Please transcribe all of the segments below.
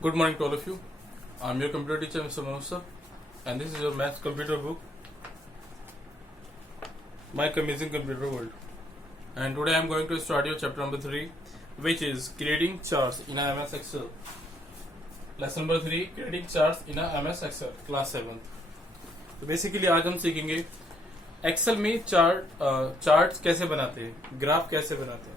Good morning to all of you. I'm your computer teacher, Mr. Manoj sir, and this is your maths computer book, My Amazing Computer World. And today I'm going to start your chapter number 3, which is creating charts in a MS Excel. Lesson number 3, creating charts in a MS Excel, class 7th. तो basically आज हम सीखेंगे Excel में charts कैसे बनाते हैं, graph कैसे बनाते हैं.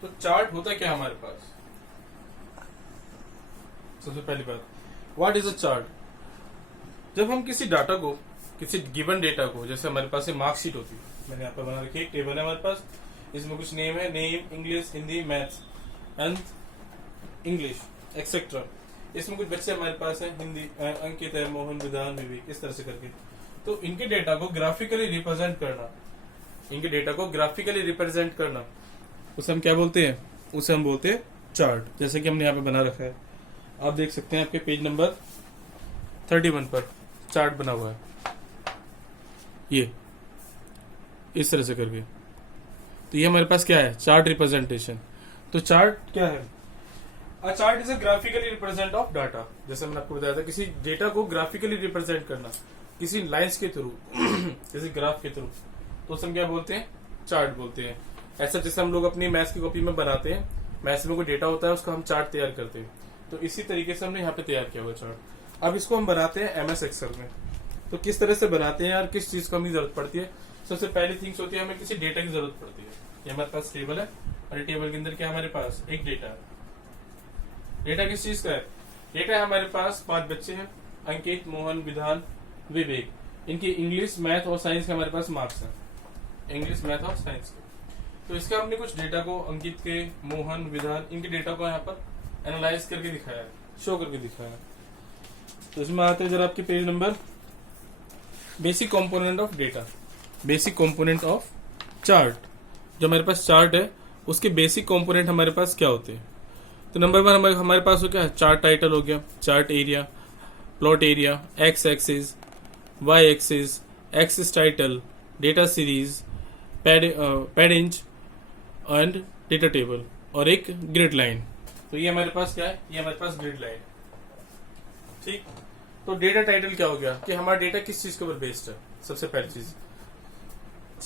तो चार्ट होता क्या हमारे पास. सबसे पहली बात, व्हाट इज अ चार्ट. जब हम किसी डाटा को, किसी गिवन डेटा को, जैसे हमारे पास मार्कशीट होती है, मैंने यहाँ पर बना रखी है, एक टेबल है हमारे पास, इसमें कुछ नेम है, name, English, Hindi, maths and English etcetera. इसमें कुछ बच्चे हमारे पास हैं, हिंदी, अंकित है, मोहन, विधान, विवेक, इस तरह से करके. तो इनके डेटा को ग्राफिकली रिप्रेजेंट करना, उसे हम क्या बोलते हैं, उसे हम बोलते हैं चार्ट. जैसे कि हमने यहाँ पे बना रखा है, आप देख सकते हैं आपके पेज नंबर 31 पर चार्ट बना हुआ है, ये इस तरह से करके. तो ये हमारे पास क्या है, चार्ट रिप्रेजेंटेशन. तो चार्ट क्या है, अ chart is a graphically represent of data. जैसे मैंने आपको बताया था, किसी डेटा को ग्राफिकली रिप्रेजेंट करना किसी लाइंस के थ्रू, किसी ग्राफ के थ्रू, तो उसे हम क्या बोलते हैं, चार्ट बोलते हैं. ऐसा जैसे हम लोग अपनी मैथ्स की कॉपी में बनाते हैं, मैथ्स में कोई डेटा होता है उसका हम चार्ट तैयार करते हैं. तो इसी तरीके से हमने यहाँ पे तैयार किया हुआ चार्ट. अब इसको हम बनाते हैं एमएस एक्सेल में. तो किस तरह से बनाते हैं और किस चीज को हमें जरूरत पड़ती है. सबसे पहली थिंग्स होती है, हमें किसी डेटा की जरूरत पड़ती है. ये हमारे पास टेबल है और टेबल के अंदर क्या हमारे पास एक डेटा है. डेटा किस चीज का है, डेटा है हमारे पास 5 बच्चे हैं, अंकित, मोहन, विधान, विवेक. इनकी इंग्लिश, मैथ और साइंस के हमारे पास मार्क्स है, इंग्लिश, मैथ और साइंस के. तो इसका हमने कुछ डेटा को, अंकित के, मोहन, विधान, इनके डेटा को यहाँ पर एनालाइज करके दिखाया है, शो करके दिखाया है. तो इसमें आते हैं जरा आपके page number, basic component of data, basic component of chart. जो हमारे पास चार्ट है उसके बेसिक कंपोनेंट हमारे पास क्या होते हैं. तो नंबर 1 हमारे पास हो क्या, चार्ट टाइटल हो गया, chart area, plot area, X axis, Y axis, axis title, data series, pad inch and data table और एक ग्रिड लाइन. तो ये हमारे पास क्या है, ये हमारे पास ग्रिड लाइन. ठीक. तो डेटा टाइटल क्या हो गया कि हमारा डेटा किस चीज के ऊपर बेस्ड है. सबसे पहली चीज,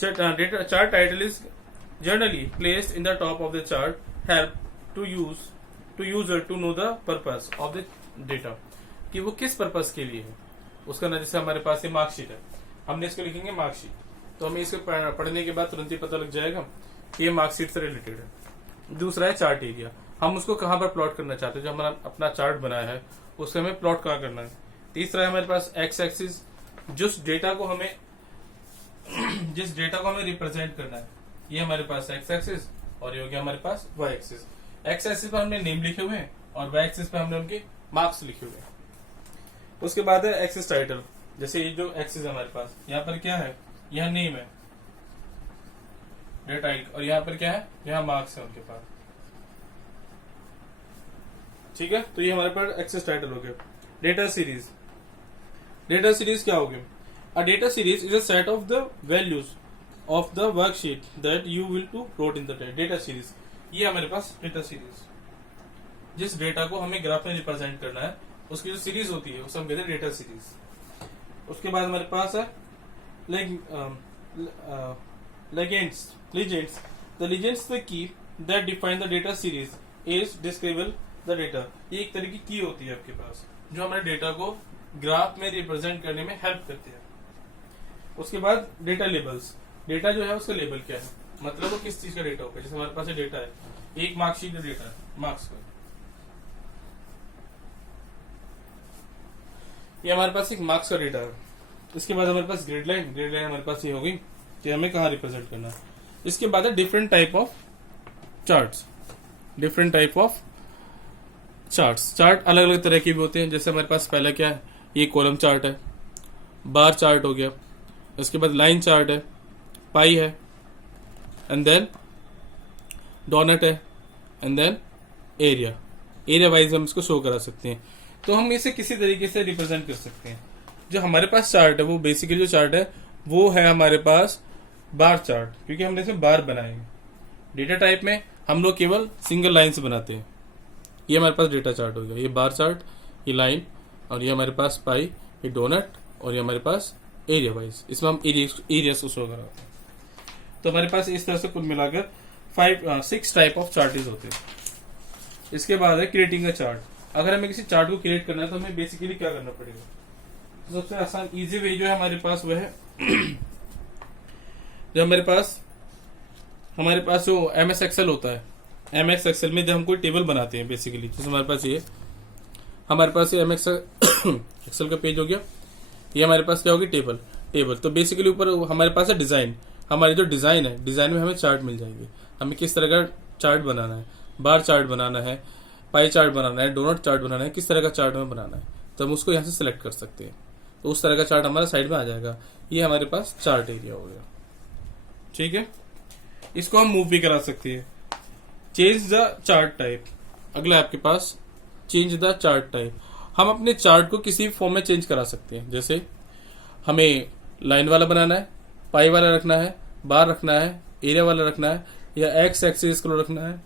data chart title is generally placed in the top of the chart, help to user to know the purpose of the data, कि वो किस पर्पस के लिए है उसका. ना जैसे हमारे पास ये मार्कशीट है, हमने इसको लिखेंगे मार्कशीट, तो हमें इसको पढ़ने के बाद तुरंत ही पता लग जाएगा कि ये मार्कशीट से रिलेटेड है. दूसरा है चार्ट एरिया, हम उसको कहाँ पर प्लॉट करना चाहते हैं, जो हमारा अपना चार्ट बनाया है उससे हमें प्लॉट कहाँ करना है. तीसरा है हमारे पास एक्स एक्सिस, जिस डेटा को हमें रिप्रेजेंट करना है, ये हमारे पास एक्स एक्सिस, और ये हो गया हमारे पास वाई एक्सिस. एक्स एक्सिस पर हमने नेम लिखे हुए हैं और वाई एक्सिस पर हमने उनके मार्क्स लिखे हुए हैं. उसके बाद है एक्सिस टाइटल. जैसे ये जो एक्सिस है हमारे पास, यहाँ पर क्या है, यहाँ नेम है, डेटा, और यहाँ पर क्या है, यहाँ मार्क्स है उनके पास. ठीक है. तो ये हमारे पास एक्सेस टाइटल हो गया. डेटा सीरीज, डेटा सीरीज क्या हो गया, a data series is a set of the values of the worksheet that you will to plot in the data series. ये हमारे पास डेटा सीरीज, जिस डेटा को हमें ग्राफ में रिप्रेजेंट करना है उसकी जो सीरीज होती है उसे हम कहते हैं डेटा सीरीज. उसके बाद हमारे पास है legends. The legends the key that define the data series is describable the data. ये एक तरह की की होती है आपके पास, जो हमारे डेटा को ग्राफ में रिप्रेजेंट करने में हेल्प करती है. उसके बाद डेटा लेबल्स, डेटा जो है उसका लेबल क्या है, मतलब वो किस चीज का डेटा होगा. जैसे हमारे पास डेटा है, एक मार्कशीट का डेटा है, मार्क्स का, ये हमारे पास एक मार्क्स का डेटा है. इसके बाद हमारे पास ग्रिड लाइन हमारे पास ये होगी कि हमें कहाँ रिप्रेजेंट करना है. इसके बाद है different type of charts. Chart अलग अलग तरह के भी होते हैं. जैसे हमारे पास पहला क्या है, ये कॉलम चार्ट है, बार चार्ट हो गया, इसके बाद लाइन चार्ट है, पाई है, एंड देन डोनट है, एंड देन एरिया वाइज हम इसको शो करा सकते हैं. तो हम इसे किसी तरीके से रिप्रेजेंट कर सकते हैं. जो हमारे पास चार्ट है, वो बेसिकली जो चार्ट है वो है हमारे पास बार चार्ट, क्योंकि हमने इसमें बार बनाए हैं. डेटा टाइप में हम लोग केवल सिंगल लाइन से बनाते हैं। ये हमारे पास डेटा चार्ट हो गया, ये बार चार्ट, ये लाइन, और ये हमारे पास पाई, ये डोनट, और ये हमारे पास एरिया वाइज, इसमें हम एरिया को शो कराते हैं। तो हमारे पास इस तरह से कुल मिलाकर 6 टाइप ऑफ चार्टेज होते हैं। इसके बाद है क्रिएटिंग अ चार्ट। अगर हमें किसी चार्ट को क्रिएट करना है तो हमें बेसिकली क्या करना पड़ेगा? तो सबसे आसान इजी वे जो है हमारे पास वह है जब हमारे पास जो MS एक्सेल होता है, MS एक्सेल में जब हम कोई टेबल बनाते हैं बेसिकली, जैसे हमारे पास ये MS एक्सेल का पेज हो गया, ये हमारे पास क्या होगी? टेबल। तो बेसिकली ऊपर हमारे पास है डिजाइन। हमारी जो डिजाइन है, डिजाइन में हमें चार्ट मिल जाएंगे। हमें किस तरह का चार्ट बनाना है, बार चार्ट बनाना है, पाई चार्ट बनाना है, डोनट चार्ट बनाना है, किस तरह का चार्ट हमें बनाना है, तो हम उसको यहाँ से सिलेक्ट कर सकते हैं। तो उस तरह का चार्ट हमारा साइड में आ जाएगा। ये हमारे पास चार्ट एरिया हो गया, ठीक है। इसको हम मूव भी करा सकते हैं। Change the chart type. अगला आपके पास चेंज द चार्ट टाइप। हम अपने चार्ट को किसी भी फॉर्म में चेंज करा सकते हैं। जैसे हमें लाइन वाला बनाना है, पाई वाला रखना है, बार रखना है, एरिया वाला रखना है, या एक्स एक्सिस को रखना है,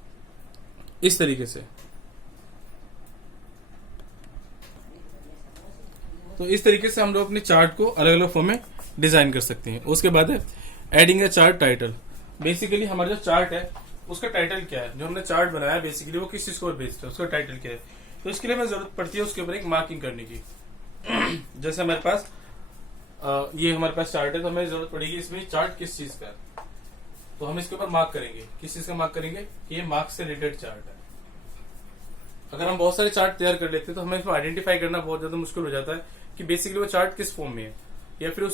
इस तरीके से। तो इस तरीके से हम लोग अपने चार्ट को अलग अलग फॉर्म में डिजाइन कर सकते हैं। उसके बाद है adding a chart title. Basically हमारा जो चार्ट है उसका टाइटल क्या है, जो हमने चार्ट बनाया बेसिकली वो किस चीज को बेस्ड है, उसका टाइटल क्या है। तो इसके लिए हमें जरूरत पड़ती है उसके ऊपर एक मार्किंग करने की। जैसे हमारे पास ये हमारे पास चार्ट है, तो हमें जरूरत पड़ेगी इसमें चार्ट किस चीज का है। तो हम इसके ऊपर मार्क करेंगे, किस चीज का मार्क करेंगे कि ये मार्क्स से रिलेटेड चार्ट है। अगर हम बहुत सारे चार्ट तैयार कर लेते हैं तो हमें इसमें आइडेंटिफाई करना बहुत ज्यादा मुश्किल हो जाता है कि बेसिकली वो चार्ट किस फॉर्म में है या फिर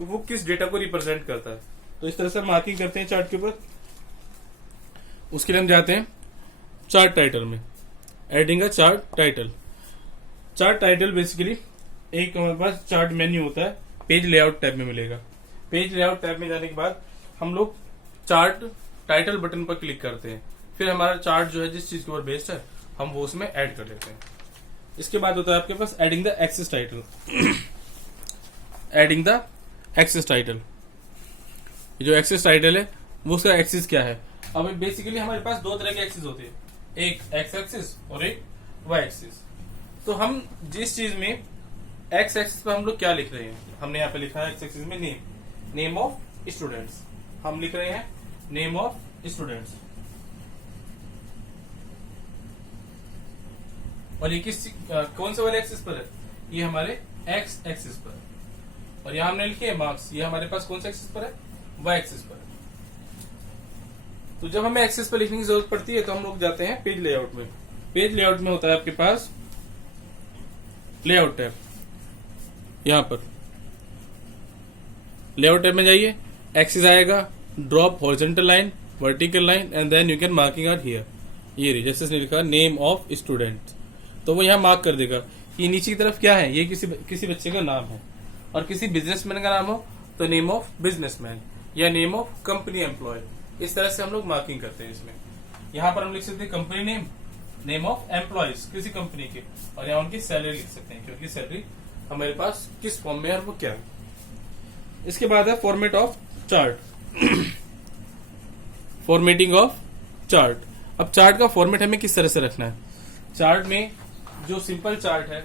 वो किस डेटा को रिप्रेजेंट करता है। तो इस तरह से मार्किंग करते हैं चार्ट के ऊपर। उसके लिए हम जाते हैं चार्ट टाइटल में, adding a chart title. Chart title basically एक हमारे पास चार्ट मेन्यू होता है, पेज लेआउट टैब में मिलेगा। पेज लेआउट टैब में जाने के बाद हम लोग चार्ट टाइटल बटन पर क्लिक करते हैं, फिर हमारा चार्ट जो है जिस चीज के ऊपर बेस्ड है हम वो उसमें ऐड कर लेते हैं। इसके बाद होता है आपके पास adding the axis title. Adding the axis title, जो एक्सेस टाइटल है वो उसका एक्सिस क्या है। अब बेसिकली हमारे पास दो तरह के एक्सिस होते हैं, एक एक्स एक्सिस और एक वाई एक्सिस। तो हम जिस चीज में एक्स एक्सिस पर हम लोग क्या लिख रहे हैं, हमने यहाँ पे लिखा है एक्स एक्सिस में नेम ऑफ स्टूडेंट्स। हम लिख रहे हैं नेम ऑफ स्टूडेंट्स, और ये कौन से वाले एक्सिस पर है, ये हमारे एक्स एक्सिस पर है। और यहां हमने लिखे मार्क्स, ये हमारे पास कौन सा एक्सिस पर है, वाई एक्सिस पर है। तो जब हमें एक्सिस पर लिखने की जरूरत पड़ती है तो हम लोग जाते हैं पेज लेआउट में। पेज लेआउट में होता है आपके पास लेआउट टैब। यहां पर लेआउट टैब में जाइए, एक्सिस आएगा, drop horizontal line, vertical line, and then you can marking out here. ये रही, जैसे इसने लिखा नेम ऑफ स्टूडेंट, तो वो यहाँ मार्क कर देगा कि नीचे की तरफ क्या है, ये किसी बच्चे का नाम है। और किसी बिजनेसमैन का नाम हो तो नेम ऑफ बिजनेसमैन या नेम ऑफ कंपनी एम्प्लॉय। इस तरह से हम लोग मार्किंग करते हैं इसमें। यहाँ पर हम लिख सकते हैं company name, name of employees किसी कंपनी के, और यहाँ उनकी सैलरी लिख सकते हैं क्योंकि सैलरी हमारे पास किस फॉर्म में है और वो क्या है। इसके बाद है format of chart. Formatting of chart. अब चार्ट का फॉर्मेट हमें किस तरह से रखना है। चार्ट में जो सिंपल चार्ट है,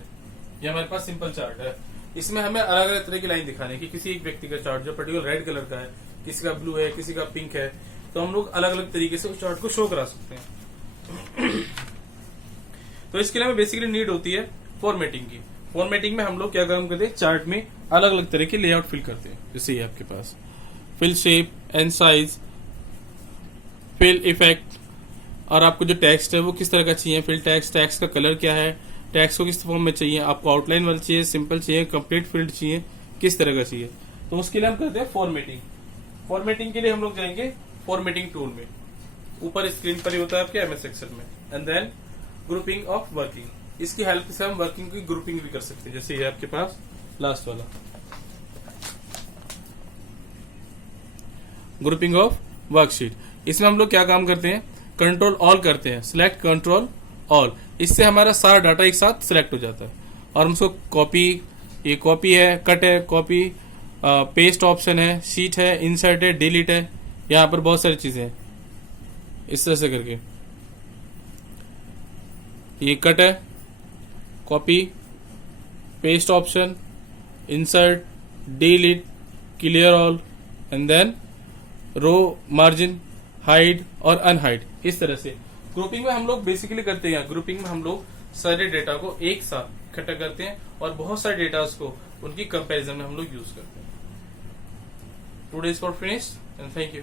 ये हमारे पास सिंपल चार्ट है, इसमें हमें अलग अलग तरह की लाइन दिखानी है कि किसी एक व्यक्ति का चार्ट जो पर्टिकुलर रेड कलर का है, किसी का ब्लू है, किसी का पिंक है, तो हम लोग अलग अलग तरीके से उस चार्ट को शो करा सकते हैं। तो इसके लिए हमें बेसिकली नीड होती है फॉर्मेटिंग की। फॉर्मेटिंग में हम लोग क्या काम करते हैं, चार्ट में अलग अलग तरह के लेआउट फिल करते हैं। जैसे ये आपके पास fill shape and size, fill effect, और आपको जो टेक्स्ट है वो किस तरह का चाहिए, फिल टेक्स्ट, टेक्स्ट का कलर क्या है, टेक्स्ट को किस फॉर्म में चाहिए, आपको आउटलाइन वाला चाहिए, सिंपल चाहिए, कंप्लीट फील्ड चाहिए, किस तरह का चाहिए। तो उसके लिए हम करते हैं फॉर्मेटिंग। फॉर्मेटिंग के लिए हम लोग जाएंगे फॉर्मेटिंग टूल में, ऊपर स्क्रीन पर ही होता है आपके MS एक्सेल में, and then grouping of working. इसकी हेल्प से हम वर्किंग की ग्रुपिंग भी कर सकते हैं। जैसे ये आपके पास लास्ट वाला ग्रुपिंग ऑफ वर्कशीट, इसमें हम लोग क्या काम करते हैं, कंट्रोल ऑल करते हैं, सिलेक्ट कंट्रोल ऑल। इससे हमारा सारा डाटा एक साथ सिलेक्ट हो जाता है और हम उसको कॉपी, ये कॉपी है, कट है, कॉपी, पेस्ट ऑप्शन है, शीट है, इंसर्ट है, डिलीट है, यहाँ पर बहुत सारी चीजें हैं। इस तरह से करके। ये कट है, copy, paste option, insert, delete, clear all, and then row margin, hide और अनहाइड। इस तरह से ग्रुपिंग में हम लोग बेसिकली करते हैं, ग्रुपिंग में हम लोग सारे डेटा को एक साथ इकट्ठा करते हैं और बहुत सारे डेटा को उनकी कंपैरिजन में हम लोग यूज करते हैं। Today is for finished and thank you.